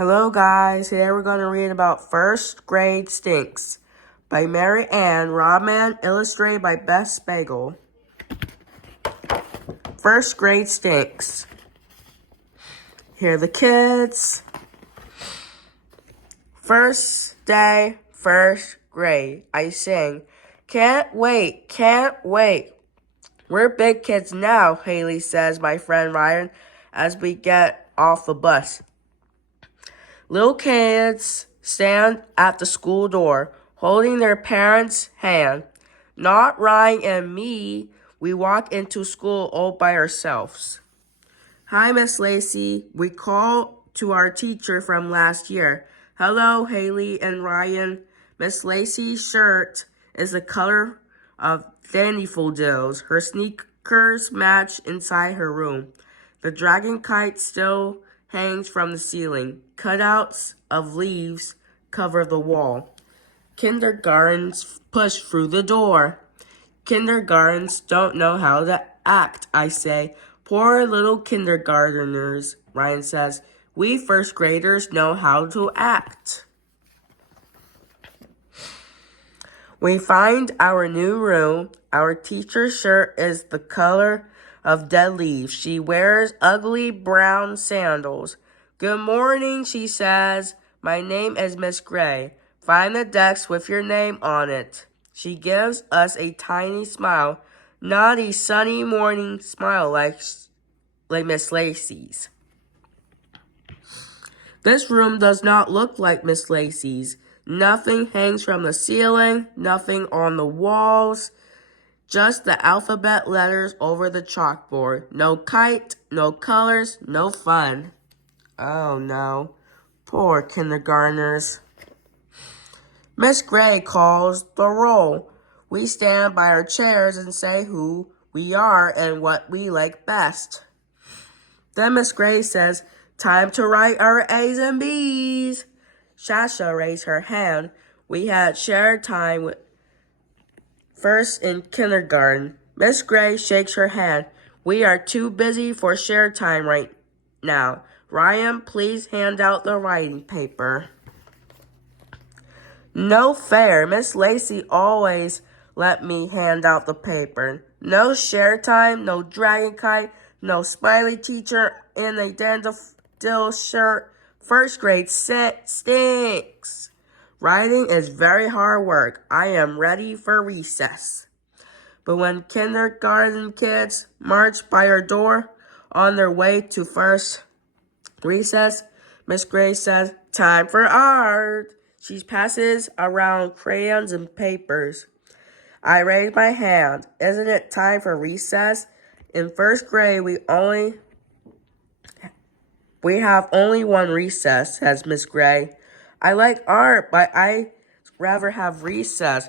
Hello guys, today we're going to read about First Grade Stinks by Mary Ann Rodman, illustrated by Beth Spiegel. First Grade Stinks. Here are the kids. First day, first grade. I sing, can't wait, can't wait. We're big kids now, Haley says, my friend Ryan, as we get off the bus. Little kids stand at the school door, holding their parents' hand. Not Ryan and me. We walk into school all by ourselves. Hi, Miss Lacey. We call to our teacher from last year. Hello, Haley and Ryan. Miss Lacey's shirt is the color of daffodils. Her sneakers match inside her room. The dragon kite still hangs from the ceiling. Cutouts of leaves cover the wall. Kindergartens push through the door. Kindergartens don't know how to act, I say. Poor little kindergarteners, Ryan says. We first graders know how to act. We find our new room. Our teacher's shirt is the color of dead leaves. She wears ugly brown sandals. Good morning, she says. My name is Miss Gray. Find the desk with your name on it. She gives us a tiny smile, not a sunny morning smile like Miss Lacey's. This room does not look like Miss Lacey's. Nothing hangs from the ceiling, nothing on the walls, just the alphabet letters over the chalkboard. No kite, no colors, no fun. Oh no, poor kindergartners. Miss Gray calls the roll. We stand by our chairs and say who we are and what we like best. Then Miss Gray says, time to write our A's and B's. Shasha raised her hand. We had shared time with first in kindergarten. Miss Gray shakes her hand. We are too busy for shared time right now. Ryan, please hand out the writing paper. No fair. Miss Lacey always let me hand out the paper. No share time, no dragon kite, no smiley teacher in a daffodil shirt. First grade stinks. Writing is very hard work. I am ready for recess. But when kindergarten kids march by our door on their way to first recess, Miss Gray says, time for art. She passes around crayons and papers. I raise my hand. Isn't it time for recess? In first grade, we have only one recess, says Miss Gray. I like art, but I'd rather have recess.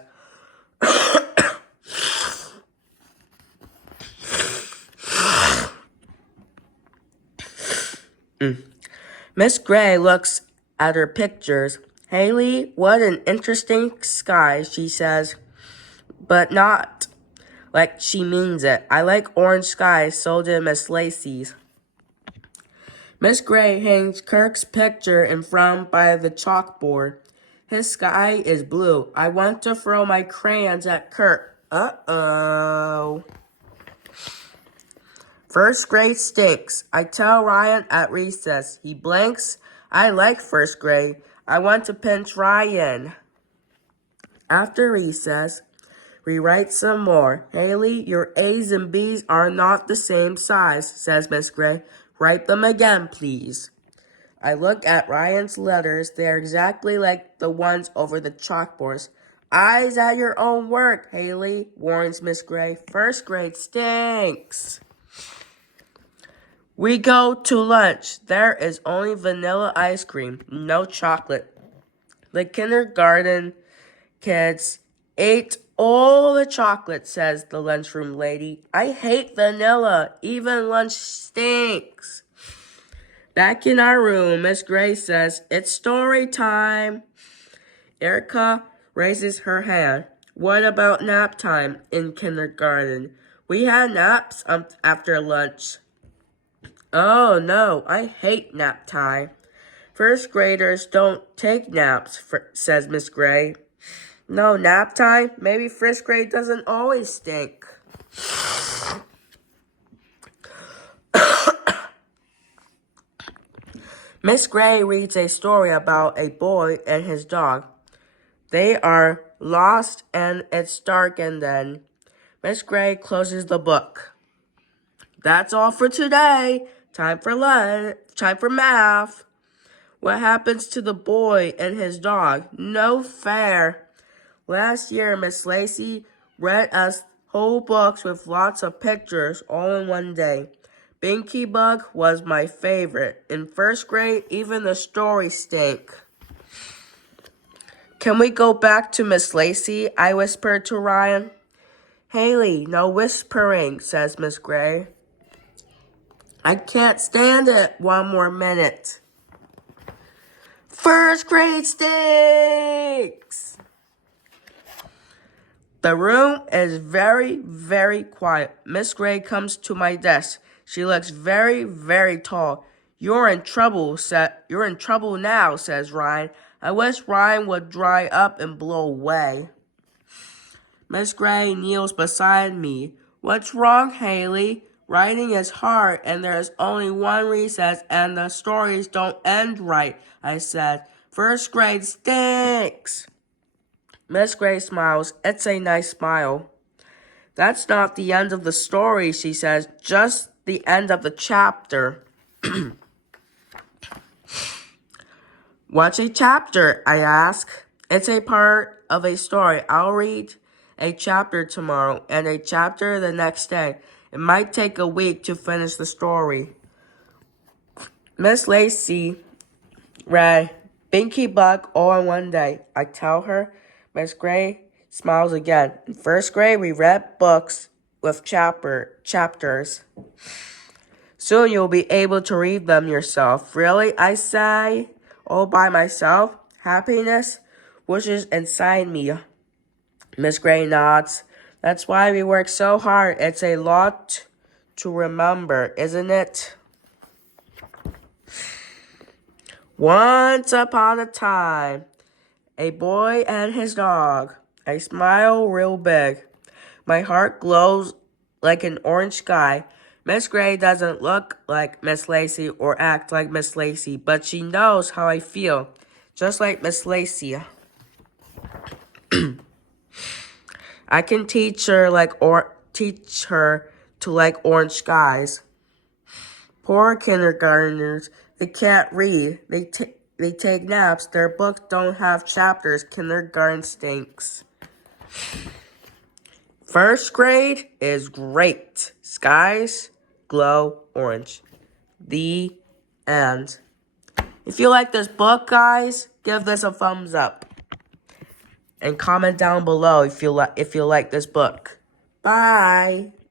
Miss Gray looks at her pictures. Haley, what an interesting sky, she says, but not like she means it. I like orange skies, so did Miss Lacey's. Miss Gray hangs Kirk's picture in front by the chalkboard. His sky is blue. I want to throw my crayons at Kirk. Uh-oh. First grade stinks. I tell Ryan at recess. He blinks. I like first grade. I want to pinch Ryan. After recess, we write some more. Haley, your A's and B's are not the same size, says Miss Gray. Write them again, please. I look at Ryan's letters. They are exactly like the ones over the chalkboards. Eyes at your own work, Haley, warns Miss Gray. First grade stinks. We go to lunch. There is only vanilla ice cream, no chocolate. The kindergarten kids ate all the chocolate, says the lunchroom lady. I hate vanilla. Even lunch stinks. Back in our room, Miss Gray says, it's story time. Erica raises her hand. What about nap time in kindergarten? We had naps after lunch. Oh no, I hate nap time. First graders don't take naps, says Miss Gray. No, nap time? Maybe first grade doesn't always stink. Miss Gray reads a story about a boy and his dog. They are lost and it's dark, and then Miss Gray closes the book. That's all for today. Time for lunch. Time for math. What happens to the boy and his dog? No fair. Last year, Miss Lacey read us whole books with lots of pictures all in one day. Binky Bug was my favorite. In first grade, even the story stank. Can we go back to Miss Lacey? I whispered to Ryan. Haley, no whispering, says Miss Gray. I can't stand it one more minute. First grade stinks! The room is very, very quiet. Miss Gray comes to my desk. She looks very, very tall. You're in trouble now, says Ryan. I wish Ryan would dry up and blow away. Miss Gray kneels beside me. What's wrong, Haley? Writing is hard, and there's only one recess, and the stories don't end right, I said. First grade stinks. Miss Gray smiles. It's a nice smile. That's not the end of the story, she says. Just the end of the chapter. What's a chapter? I ask. It's a part of a story. I'll read a chapter tomorrow and a chapter the next day. It might take a week to finish the story. Miss Lacey read Binky Bug all in one day. I tell her. Miss Gray smiles again. In first grade, we read books with chapters. Soon you'll be able to read them yourself. Really? I say, all by myself. Happiness wishes inside me. Miss Gray nods. That's why we work so hard. It's a lot to remember, isn't it? Once upon a time, a boy and his dog. I smile real big. My heart glows like an orange sky. Miss Gray doesn't look like Miss Lacey or act like Miss Lacey, but she knows how I feel, just like Miss Lacey. I can teach her to like orange skies. Poor kindergartners, they can't read. They take naps. Their books don't have chapters. Kindergarten stinks. First grade is great. Skies glow orange. The end. If you like this book, guys, give this a thumbs up. And comment down below if you like this book. Bye.